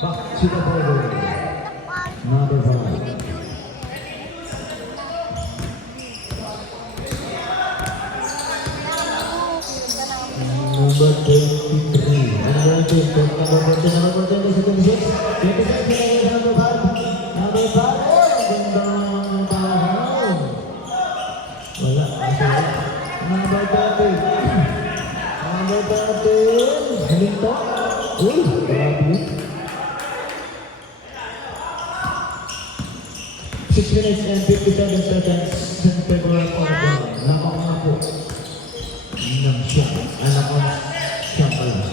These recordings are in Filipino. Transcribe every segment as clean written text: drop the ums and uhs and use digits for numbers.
Back to the ball. Number 5. Number 23. Number 26. Number 26. Number 5. Number 5. Gandang tahan. Wala. Number 30. Number 30. Halito. Uy, grabe. 6 minutes and 57 seconds. February 4. Napakamang po. Ng siya. Anak ko siya pala.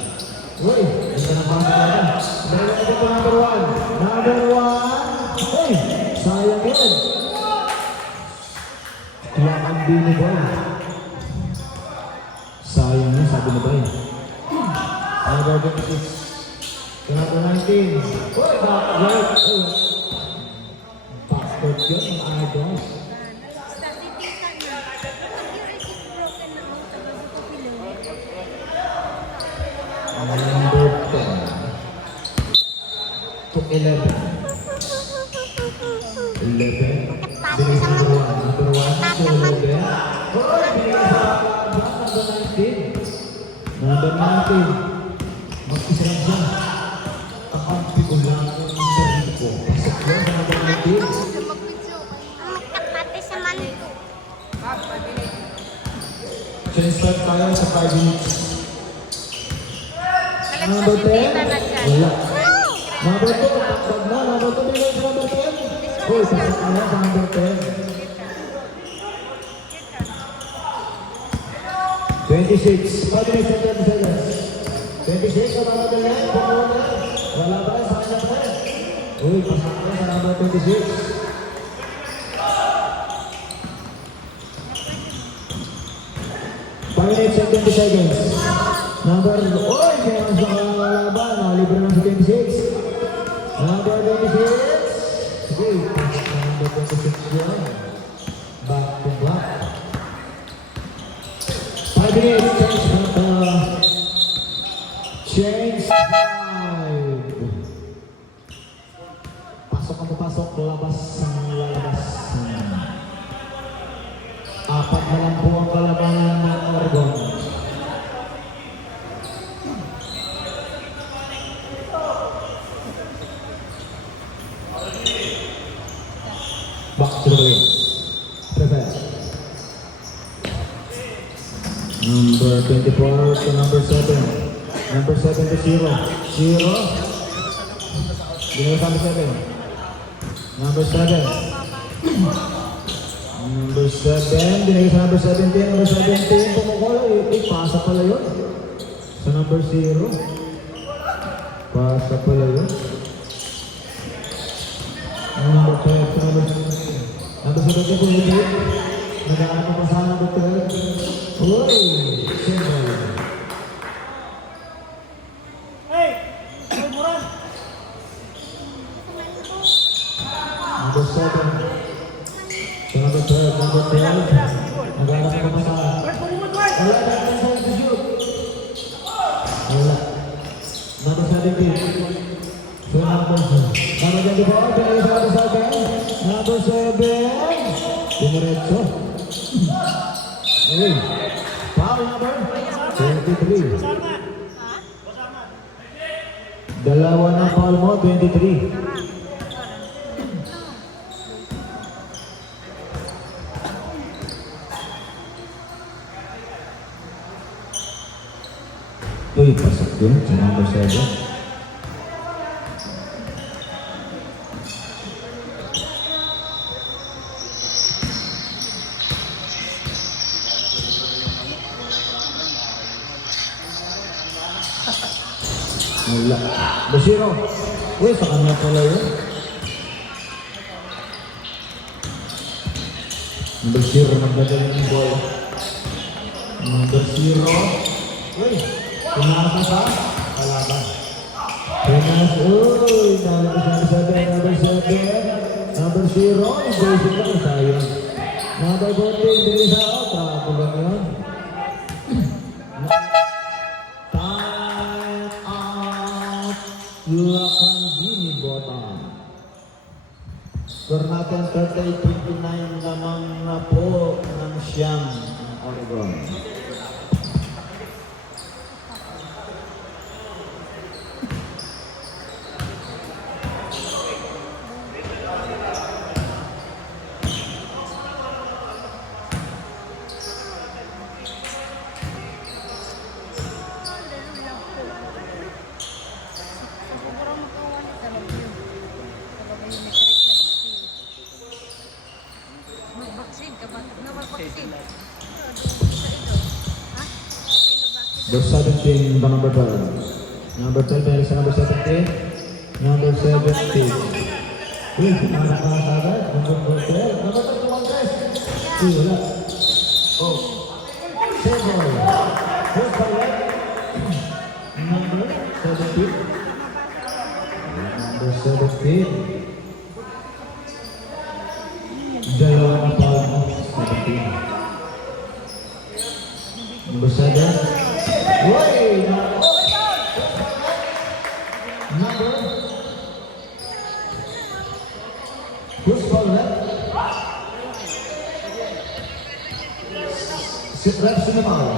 Uy, ito na pa talaga. Dahil ito po number 1. Number 1. Uy, sayang yun. Kaya ang bini boy. Sayang yun, sabi na boy. Number 26. Number 19. Uy, right. Bastard yun, mga idols. Number 10 to 11. 11. Binigay sa number 1. Number 1 to 11. Oh, binigay sa number 19. Number 19. Mag-isa lang siya. Kakampi ko lang yung sarili ko. Pasok lang sa number 19. Magkakate sa manito. Change start tayo sa 5 minutes. Number 10? Wala. Number 2, takbag na. Number 2, binigay sa number 10. Uy, pasok na sa number 10. 26. 5 minutes and 10 seconds. 26 sa number 10. Wala ba? Sa kanya pa rin. Uy, pasok na sa number 26. 5 minutes and 20 seconds. Number, oy, kaya ang sa kalaban, nakalibre naman sa 26. Number 26. Sige, number 26 yan. Back to back. 5 minutes, change 5. Pasok ang pasok, labas ang lalabas. 4 na lang po ang kalaban ng Oregon. Back to the game. Prepare. Number 24 to number 7. Number 7 to 0. 0. Binigay sa number 7. Number 7. Number 7. Binigay sa number 17. Number 17. Pumukolo. Pasa pala yun. Sa number 0. Pasa pala yun. Number 12 to number 17. Number 17 to 8. Nag-aano pa sa number 12. Uy! Simple. Hey! Buran! Number 7. So number 12. Number 12. Nag-aano pa sa... Wala na ang sa shoot. Wala. Number 17. So number 7. Number 24. Pinagay sa number 7. Number 7. Dumiretso. Uy. Foul number 23. Dalawa na foul mo, 23. Uy, pasok din sa number 7. Wala. Basiro. Uy, sa kanya pala yun. Number 0, nagdadala ng ball. Number 0. Uy, pinasa sa kalaban. Pinas, uy, number 7, number 7. Number number 0. Basic lang, sayang. Number 14, bilis ako. Trapo lang yun. Time out. Lakandini Bottom. Score natin 38-29 lamang na po ng siyam ang Oregon. Number 17, the number 12. Number 12, meron sa number 17. Number 17. Uy, kumanak ka sa agad. Number 12. Number 12, kumangkres. Uy, wala. Oh. Seboy. Who's by right? Number 17. Number 17. Dalawa na pa mo. 17. Number 7. Wait! Number? Who's called that? Rep Sinamao.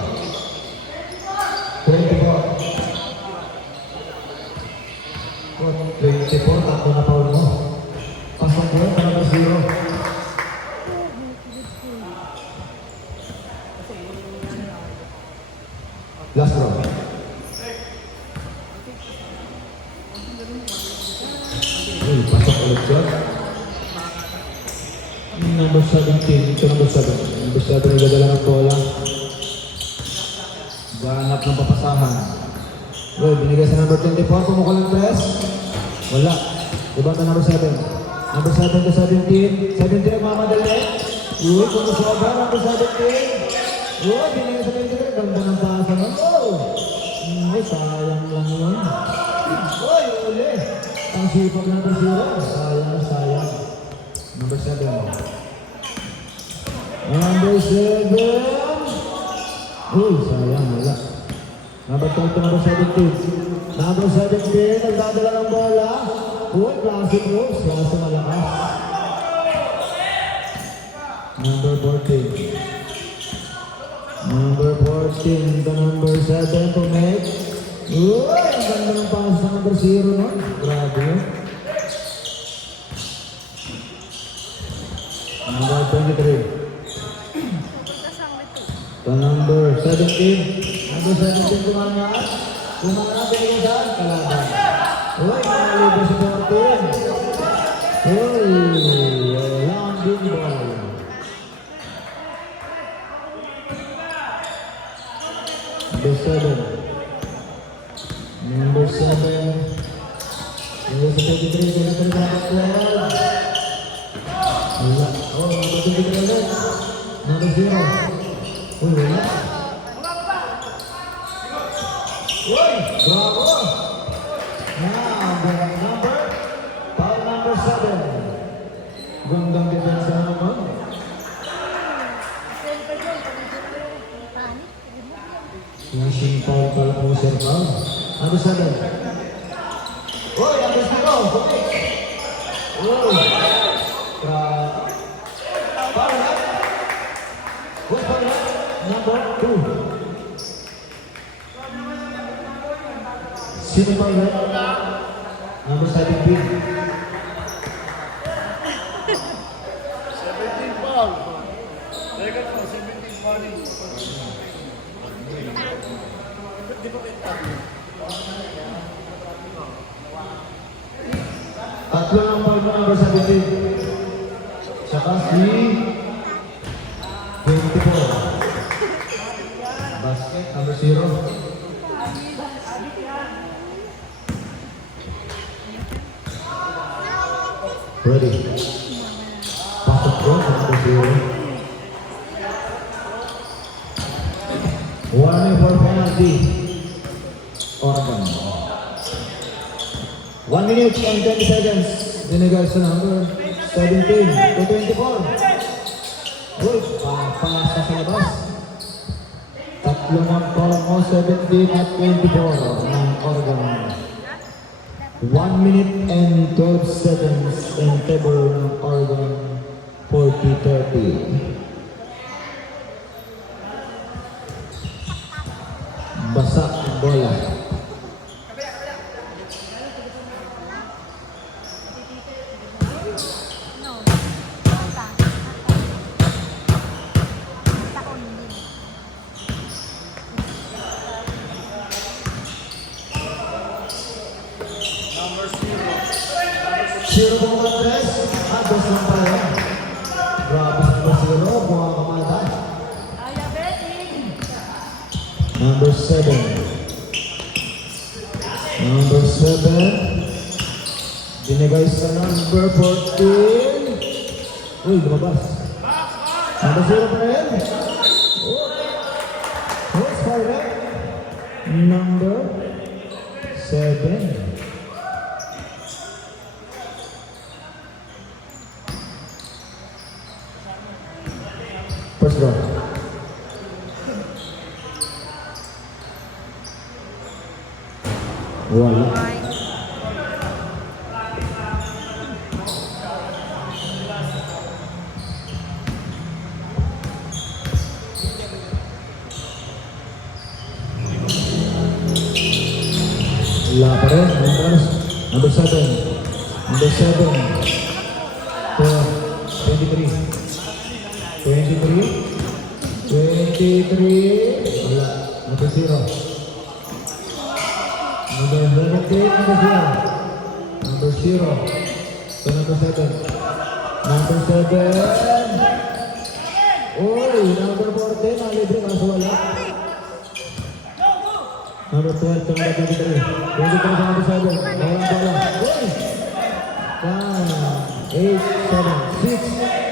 24. 24, tako na Paul mo. Pasok mo, number 0. Last row. Uy, pasok ulit siya. Number 17. Ito number 7. Number 7 nagdadala ng bola. Gahanap ng papasahan. Uy, binigay sa number 24. Pumukul ng press. Wala. Diba na number 7? Number 7 to 17. 17 nagmamadali. Uy, kumusobra. Number 17. Uy, binigay sa 23. Ganda ng pasa mo. Uy, sayang lang yun. Uy, uli. Ang sipag number 0. Sayang. Number 7. Number 7. Uy, sayang. Wala. Number 12 to number 17. Number 17. Nagdadala ng bola. Uy, classic moves. Klase malakas. Number 14. Number 14, the number 7 to make. Uy, ang ganda ng pass sa number 0 nun. Grabe yun. Number 23. The number 17. Number 17 kumangat. Kumangat, binigay saan? Kalaban. Uy, nakalibo si 14. Uy, walang big ball. Number 7. Number 7. Number 23. Number 12. Wala. Oh, number 23 ulit. Number 0. Uy, wala. Uy, bravo! Number. Foul number 7. Gandang depensa naman. Finishing foul pala po Sir Paul. Number 7. Uy, number 0. Uy. Foul na. Who's foul na? Number 2. Sino foul na? Number 17. 17 foul. Record mo, 17 warning. Di ba kita? Tatlo ng foul mo number 17. Saka si 24. Basket number 0. Ready. Pasok ko sa number 0. Warning for penalty. Oregon. 1 minute and 20 seconds. Binigay sa number 17 to 24. Uy, papasa sa labas. Tatlo ng Congo, 17 at 24 ng Oregon. 1 minute and 12 seconds in favor ng Oregon, 40-30. Basa ang bola. No. Basta. Basta ko hindi. Number 0. Zero ball tres, agos ng pala. Grabe sa zero, mga kamada. Number 7. Number 7. Binigay sa number 14. Uy, lumabas. Number 0 pa rin. Who's correct? Number 7. First row. Wala. Wala pa rin. Number 7. Number 7. 23. 23. 23. Wala. Number 0. Number 17, number 0. Number 0. So number 7. Number 7. Uy, number 14. Nalibre kaso wala. Number 12 to number 23. 23 sa number 7. Walang bola. Uy! 5, 8, 7, 6.